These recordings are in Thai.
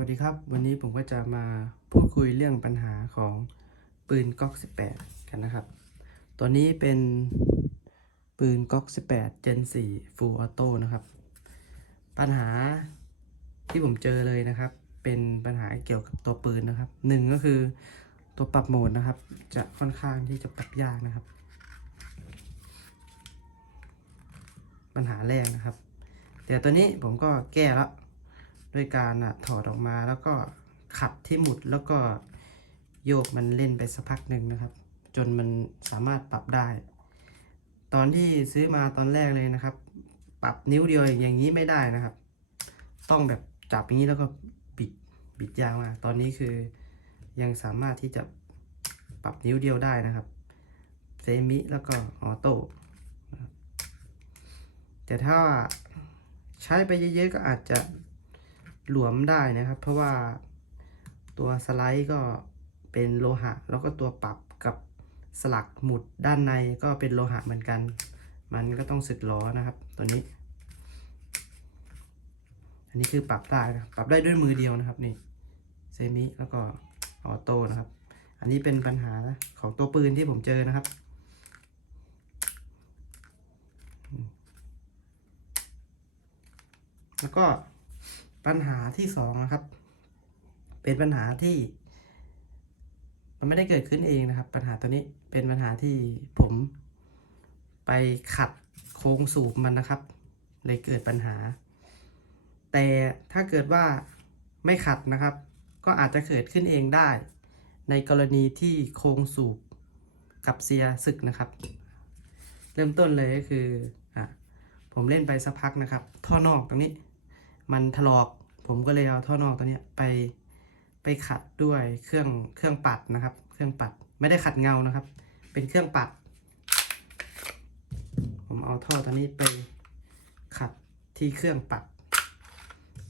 วัสดีครับ วันนี้ผมก็จะมาพูดคุยเรื่องปัญหาของปืนก๊อก 18 กันนะครับ ตัวนี้เป็นปืนก๊อก 18 Gen 4 Full Auto นะครับ ปัญหาที่ผมเจอเลยนะครับ เป็นปัญหาเกี่ยวกับตัวปืนนะครับหนึ่งก็คือตัวปรับโหมดนะครับ จะค่อนข้างที่จะปรับยากนะครับ ปัญหาแรกนะครับ แต่ตัวนี้ผมก็แก้แล้ว ด้วยการอะถอดออกมาแล้วก็ขัดที่หมุดแล้วก็โยกมันเล่นไปสักพักหนึ่งนะครับ จนมันสามารถปรับได้ ตอนที่ซื้อมาตอนแรกเลยนะครับ ปรับนิ้วเดียวอย่างนี้ไม่ได้นะครับ ต้องแบบจับอย่างนี้แล้วก็บิดบิดยางมาตอนนี้คือยังสามารถที่จะปรับนิ้วเดียวได้นะครับเซมิแล้วก็ออโต้แต่ถ้าใช้ไปเยอะๆก็อาจจะ หลวมได้นะครับ เพราะว่าตัวสไลด์ก็เป็นโลหะ แล้วก็ตัวปรับกับสลักหมุดด้านในก็เป็นโลหะเหมือนกัน มันก็ต้องสึกล้อนะครับ ตัวนี้ อันนี้คือปรับได้นะปรับได้ด้วยมือเดียวนะครับนี่เซมิแล้วก็ออโต้นะครับ อันนี้เป็นปัญหาของตัวปืนที่ผมเจอนะครับแล้วก็ ปัญหาที่สองนะครับ เป็นปัญหาที่ มันไม่ได้เกิดขึ้นเองนะครับ ปัญหาตัวนี้เป็นปัญหาที่ผมไปขัดโค้งสูบมันนะครับ เลยเกิดปัญหา แต่ถ้าเกิดว่าไม่ขัดนะครับ ก็อาจจะเกิดขึ้นเองได้ ในกรณีที่โค้งสูบกับเซียศึกนะครับ เริ่มต้นเลยก็คืออผมเล่นไปสักพักนะครับ ท่อนอกตรงนี้ มันถลอก ผมก็เลยเอาท่อนอกตัวเนี้ยไปไปขัดด้วยเครื่องเครื่องปัดนะครับ เครื่องปัดไม่ได้ขัดเงานะครับ เป็นเครื่องปัด ผมเอาท่อตัวนี้ไปขัดที่เครื่องปัด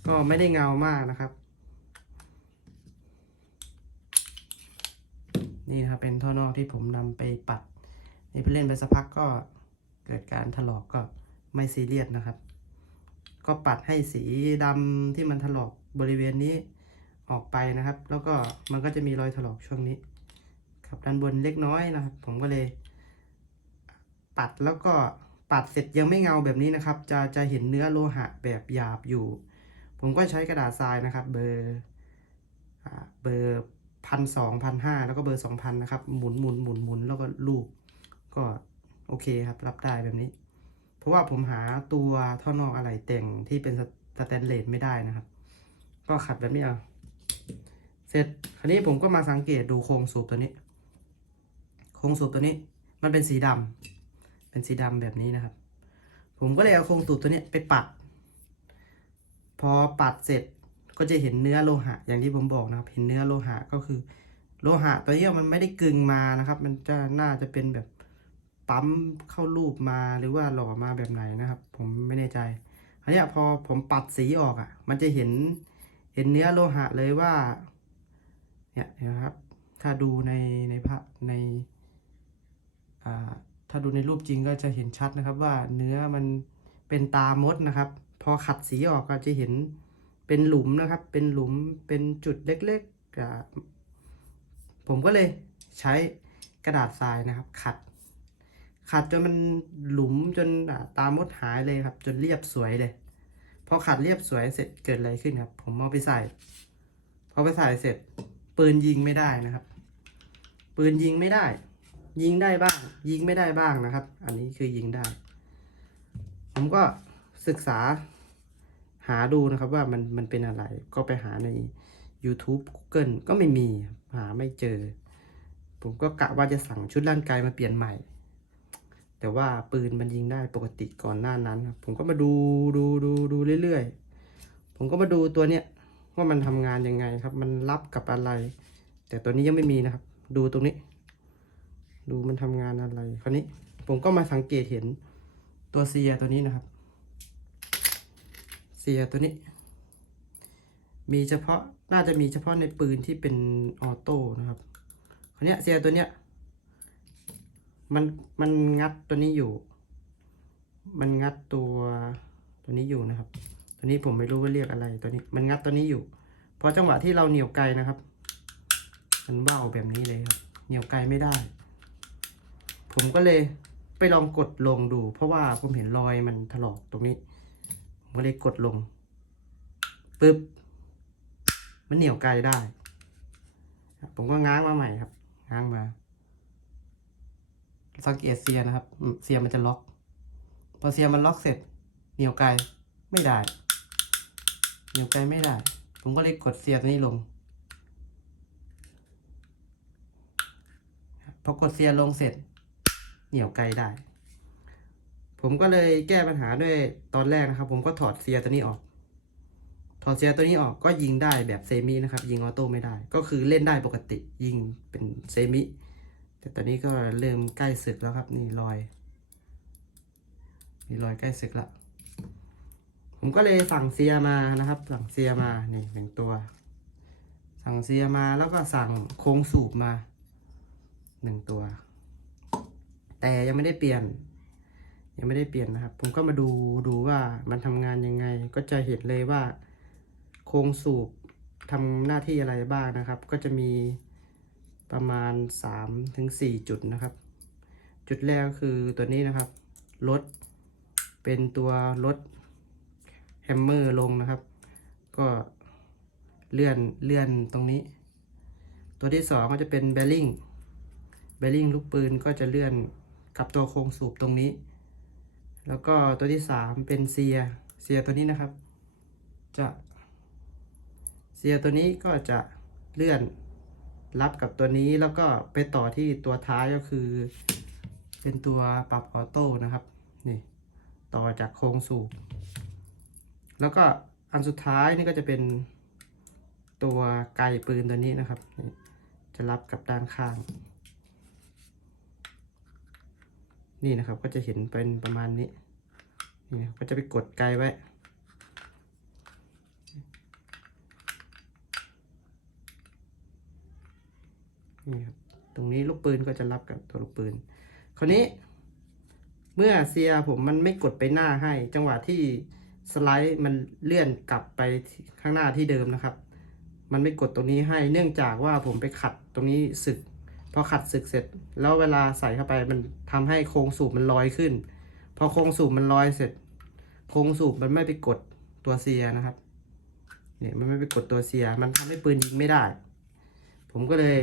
ก็ไม่ได้เงามากนะครับ นี่นะครับเป็นท่อนอกที่ผมนำไปปัดนี่ไปเล่นไปสักพักก็เกิดการถลอกก็ไม่ซีเรียสนะครับ ก็ปัดให้สีดำที่มันถลอกบริเวณนี้ออกไปนะครับ แล้วก็มันก็จะมีรอยถลอกช่วงนี้ ครับด้านบนเล็กน้อยนะครับ ผมก็เลย ปัดแล้วก็ปัดเสร็จยังไม่เงาแบบนี้นะครับ จะจะเห็นเนื้อโลหะแบบหยาบอยู่ ผมก็ใช้กระดาษทรายนะครับ เบอร์เบอร์พันสองพันห้าแล้วก็เบอร์สองพันนะครับ หมุนหมุนหมุนหมุนแล้วก็ลูบก็โอเคครับ รับได้แบบนี้ ราะว่าผมหาตัวท่อนอกอะไรแต่งที่เป็นสแตนเลสไม่ได้นะครับ ก็ขัดแบบนี้เอาเสร็จคราวนี้ผมก็มาสังเกตดูโครงสูบตัวนี้ โครงสูบตัวนี้มันเป็นสีดำเป็นสีดำแบบนี้นะครับ ผมก็เลยเอาโครงสูบตัวนี้ไปปัด พอปัดเสร็จก็จะเห็นเนื้อโลหะ อย่างที่ผมบอกนะครับ เห็นเนื้อโลหะก็คือ โลหะตัวนี้มันไม่ได้กึงมานะครับ มันจะน่าจะเป็นแบบ ปั๊มเข้ารูปมาหรือว่าหล่อมาแบบไหนนะครับ ผมไม่แน่ใจอันนี้พอผมปัดสีออกอะ่ะ มันจะเห็นเห็นเนื้อโลหะเลยว่า เนี่ยนะครับ ถ้าดูในในภาพในอ่าถ้าดูในรูปจริงก็จะเห็นชัดนะครับว่าเนื้อมันเป็นตามดนะครับ พอขัดสีออกก็จะเห็นเป็นหลุมนะครับ เป็นหลุมเป็นจุดเล็กๆอ่าผมก็เลยใช้กระดาษทรายนะครับ ขัด ขัดจนมันหลุมจนอ่าตามดหายเลยครับ จนเรียบสวยเลย พอขัดเรียบสวยเสร็จเกิดอะไรขึ้นครับ ผมเอาไปใส่พอไปใส่เสร็จ ปืนยิงไม่ได้นะครับ ปืนยิงไม่ได้ ยิงได้บ้าง ยิงไม่ได้บ้างนะครับ อันนี้คือยิงได้ ผมก็ศึกษาหาดูนะครับว่ามันมันเป็นอะไรก็ไปหาใน YouTube Google ก็ไม่มีหาไม่เจอ ผมก็กะว่าจะสั่งชุดร่างกายมาเปลี่ยนใหม่ แต่ว่าปืนมันยิงได้ปกติก่อนหน้านั้นครับ ผมก็มาดูดูดูดูเรื่อยๆ ผมก็มาดูตัวเนี้ยว่ามันทำงานยังไงครับ มันรับกับอะไร แต่ตัวนี้ยังไม่มีนะครับ ดูตรงนี้ ดูมันทำงานอะไร คราวนี้ผมก็มาสังเกตเห็นตัวเซียตัวนี้นะครับเซียตัวนี้ มีเฉพาะน่าจะมีเฉพาะในปืนที่เป็นออโต้นะครับคราวเนี้ยเซียตัวเนี้ย มันมันงัดตัวนี้อยู่ มันงัดตัวตัวนี้อยู่นะครับ ตัวนี้ผมไม่รู้ว่าเรียกอะไรตัวนี้ มันงัดตัวนี้อยู่พอจังหวะที่เราเหนี่ยวไกลนะครับ มันว่าวแบบนี้เลยครับเหนี่ยวไกลไม่ได้ ผมก็เลยไปลองกดลงดู เพราะว่าผมเห็นรอยมันถลอกตรงนี้ ผมก็เลยกดลงปึ๊บมันเหนี่ยวไกลได้ ผมก็ง้างมาใหม่ครับ ง้างมา สังเกตเสียนะครับ เสียมันจะล็อก พอเสียมันล็อกเสร็จ เหนี่ยวไกลไม่ได้ เหนี่ยวไกลไม่ได้ ผมก็เลยกดเสียตัวนี้ลง พอกดเสียลงเสร็จ เหนี่ยวไกลได้ ผมก็เลยแก้ปัญหาด้วยตอนแรกนะครับ ผมก็ถอดเสียตัวนี้ออก ถอดเสียตัวนี้ออกก็ยิงได้แบบเซมินะครับ ยิงออโต้ไม่ได้ ก็คือเล่นได้ปกติ ยิงเป็นเซมิ แต่ตอนนี้ก็เริ่มใกล้ศึกแล้วครับ นี่รอย มีรอยใกล้ศึกแล้ว ผมก็เลยสั่งเซียมานะครับ สั่งเซียมา นี่หนึ่งตัว สั่งเซียมาแล้วก็สั่งโครงสูบมาหนึ่งตัว แต่ยังไม่ได้เปลี่ยน ยังไม่ได้เปลี่ยนนะครับ ผมก็มาดูดูว่ามันทำงานยังไง ก็จะเห็นเลยว่า โครงสูบทำหน้าที่อะไรบ้างนะครับ ก็จะมี ประมาณ3ถึง4จุดนะครับ จุดแรกคือตัวนี้นะครับลดเป็นตัวลดแฮมเมอร์ลงนะครับ ก็เลื่อนเลื่อนตรงนี้ ตัวที่สองก็จะเป็นเบลลิงเบลลิงลูกปืนก็จะเลื่อนกับตัวโครงสูบตรงนี้ แล้วก็ตัวที่สามเป็นเซียเซียตัวนี้นะครับ จะเซียตัวนี้ก็จะเลื่อน รับกับตัวนี้แล้วก็ไปต่อที่ตัวท้ายก็คือ เป็นตัวปรับออโต้นะครับ นี่ ต่อจากโครงสูบ แล้วก็อันสุดท้ายนี่ก็จะเป็นตัวไกลปืนตัวนี้นะครับนี่จะรับกับด้านข้าง นี่นะครับก็จะเห็นเป็นประมาณนี้ นี่ก็จะไปกดไกลไว้ นี่ครับตรงนี้ลูกปืนก็จะรับกับตัวลูกปืน คราวนี้ เมื่อเซียผมมันไม่กดไปหน้าให้ จังหวะที่สไลด์มันเลื่อนกลับไปข้างหน้าที่เดิมนะครับ มันไม่กดตรงนี้ให้ เนื่องจากว่าผมไปขัดตรงนี้สึกพอขัดสึกเสร็จ แล้วเวลาใส่เข้าไปมันทำให้โครงสูบมันลอยขึ้น พอโครงสูบมันลอยเสร็จ โครงสูบมันไม่ไปกดตัวเซียนะครับเนี่ยมันไม่ไปกดตัวเซีย มันทำให้ปืนยิงไม่ได้ ผมก็เลย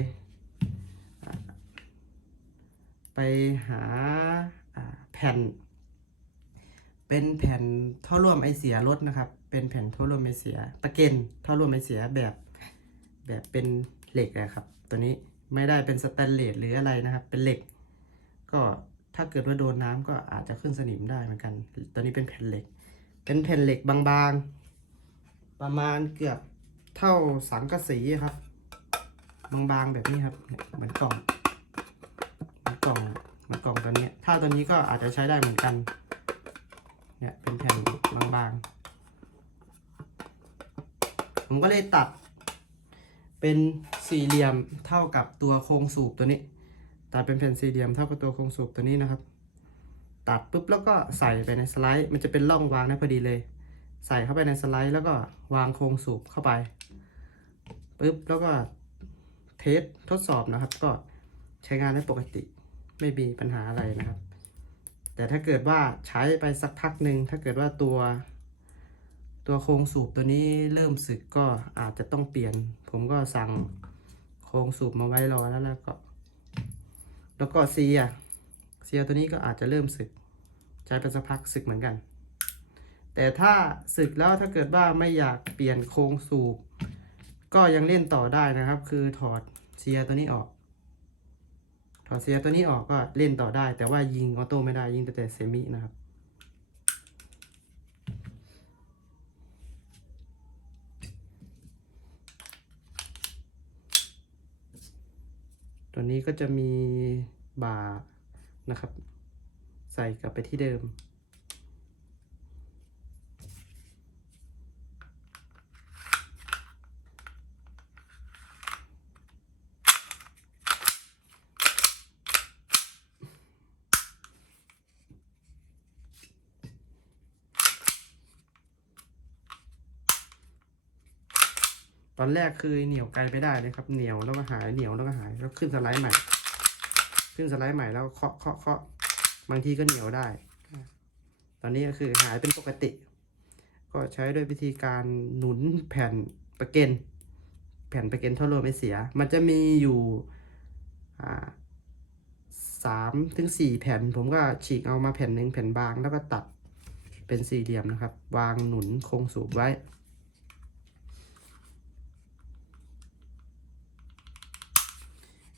หาอ่าแผ่น เป็นแผ่นท่อร่วมไอเสียรถนะครับ เป็นแผ่นท่อร่วมไอเสีย ตะเกนท่อร่วมไอเสียแบบแบบเป็นเหล็กอะครับ ตัวนี้ไม่ได้เป็นสแตนเลสหรืออะไรนะครับ เป็นเหล็ก ก็ถ้าเกิดว่าโดนน้ำก็อาจจะขึ้นสนิมได้เหมือนกัน ตัวนี้เป็นแผ่นเหล็ก เป็นแผ่นเหล็กบางๆ ประมาณเกือบเท่าสังกะสีครับ บางๆแบบนี้ครับ เหมือนกล่อง กล่องมือนกล่องตัวนี้ ถ้าตัวนี้ก็อาจจะใช้ได้เหมือนกัน เนี่ยเป็นแผ่นบางๆ ผมก็เลยตัด เป็นสี่เหลี่ยมเท่ากับตัวโครงสูบตัวนี้ ตัดเป็นแผ่นสี่เหลี่ยมเท่ากับตัวโครงสูบตัวนี้นะครับ ตัดปุ๊บแล้วก็ใส่ไปในสไลด์ มันจะเป็นร่องวางได้พอดีเลย ใส่เข้าไปในสไลด์แล้วก็วางโครงสูบเข้าไปปุ๊บแล้วก็เทสทดสอบนะครับ ก็ใช้งานได้ปกติ ไม่มีปัญหาอะไรนะครับ แต่ถ้าเกิดว่าใช้ไปสักพักหนึ่งถ้าเกิดว่าตัว ตัวโครงสูบตัวนี้เริ่มสึกก็อาจจะต้องเปลี่ยน ผมก็สั่งโครงสูบมาไว้รอแล้วแล้วก็ แล้วก็เซียเซียตัวนี้ก็อาจจะเริ่มสึก ใช้ไปสักพักสึกเหมือนกัน แต่ถ้าสึกแล้วถ้าเกิดว่าไม่อยากเปลี่ยนโครงสูบ ก็ยังเล่นต่อได้นะครับ คือถอดเซียตัวนี้ออก อเซียตัวนี้ออกก็เล่นต่อได้ แต่ว่ายิงออโต้ไม่ได้ยิงแต่แต่เซมินะครับตัวนี้ก็จะมีบานะครับ ใส่กลับไปที่เดิม อนแรกคือเหนียวไกลไปได้เลยครับ เหนียวแล้วก็หายเหนียวแล้วก็หายแล้วขึ้นสไลด์ใหม่ ขึ้นสไลด์ใหม่แล้วเคาะเคาะเคาะบางทีก็เหนียวได้ ตอนนี้ก็คือหายเป็นปกติ ก็ใช้ด้วยวิธีการหนุนแผ่นประเกนแผ่นประเกนท่อรั่วไม่เสีย มันจะมีอยู่สามถึงสี่แผ่น ผมก็ฉีกเอามาแผ่นหนึ่งแผ่นบางแล้วก็ตัดเป็นสี่เหลี่ยมนะครับ วางหนุนโครงสูบไว้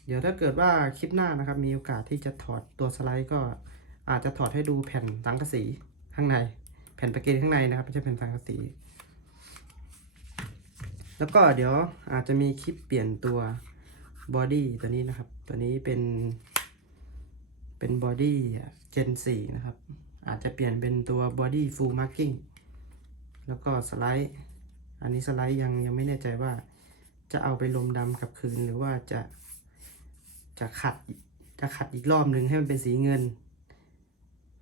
เดี๋ยวถ้าเกิดว่าคลิปหน้านะครับ มีโอกาสที่จะถอดตัวสไลด์ก็อาจจะถอดให้ดูแผ่นสังกะสีข้างใน แผ่นประเกนข้างในนะครับไม่ใช่แผ่นสังกะสี แล้วก็เดี๋ยวอาจจะมีคลิปเปลี่ยนตัวบอดี้ตัวนี้นะครับ ตัวนี้เป็น เป็นบอดี้เจน4นะครับ อาจจะเปลี่ยนเป็นตัวบอดี้ฟูลมาร์กิ้งแล้วก็สไลด์ อันนี้สไลด์ยังยังไม่แน่ใจว่าจะเอาไปลมดำกับคืนหรือว่าจะ จะขัดจะขัดอีกรอบหนึ่งให้มันเป็นสีเงิน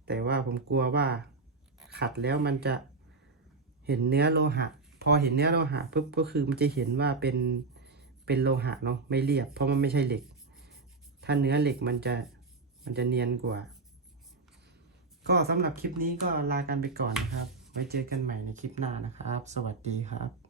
แต่ว่าผมกลัวว่าขัดแล้วมันจะเห็นเนื้อโลหะ พอเห็นเนื้อโลหะปุ๊บก็คือมันจะเห็นว่าเป็นเป็นโลหะเนาะไม่เรียบ เพราะมันไม่ใช่เหล็ก ถ้าเนื้อเหล็กมันจะมันจะเนียนกว่า ก็สำหรับคลิปนี้ก็ลากันไปก่อนนะครับ ไว้เจอกันใหม่ในคลิปหน้านะครับ สวัสดีครับ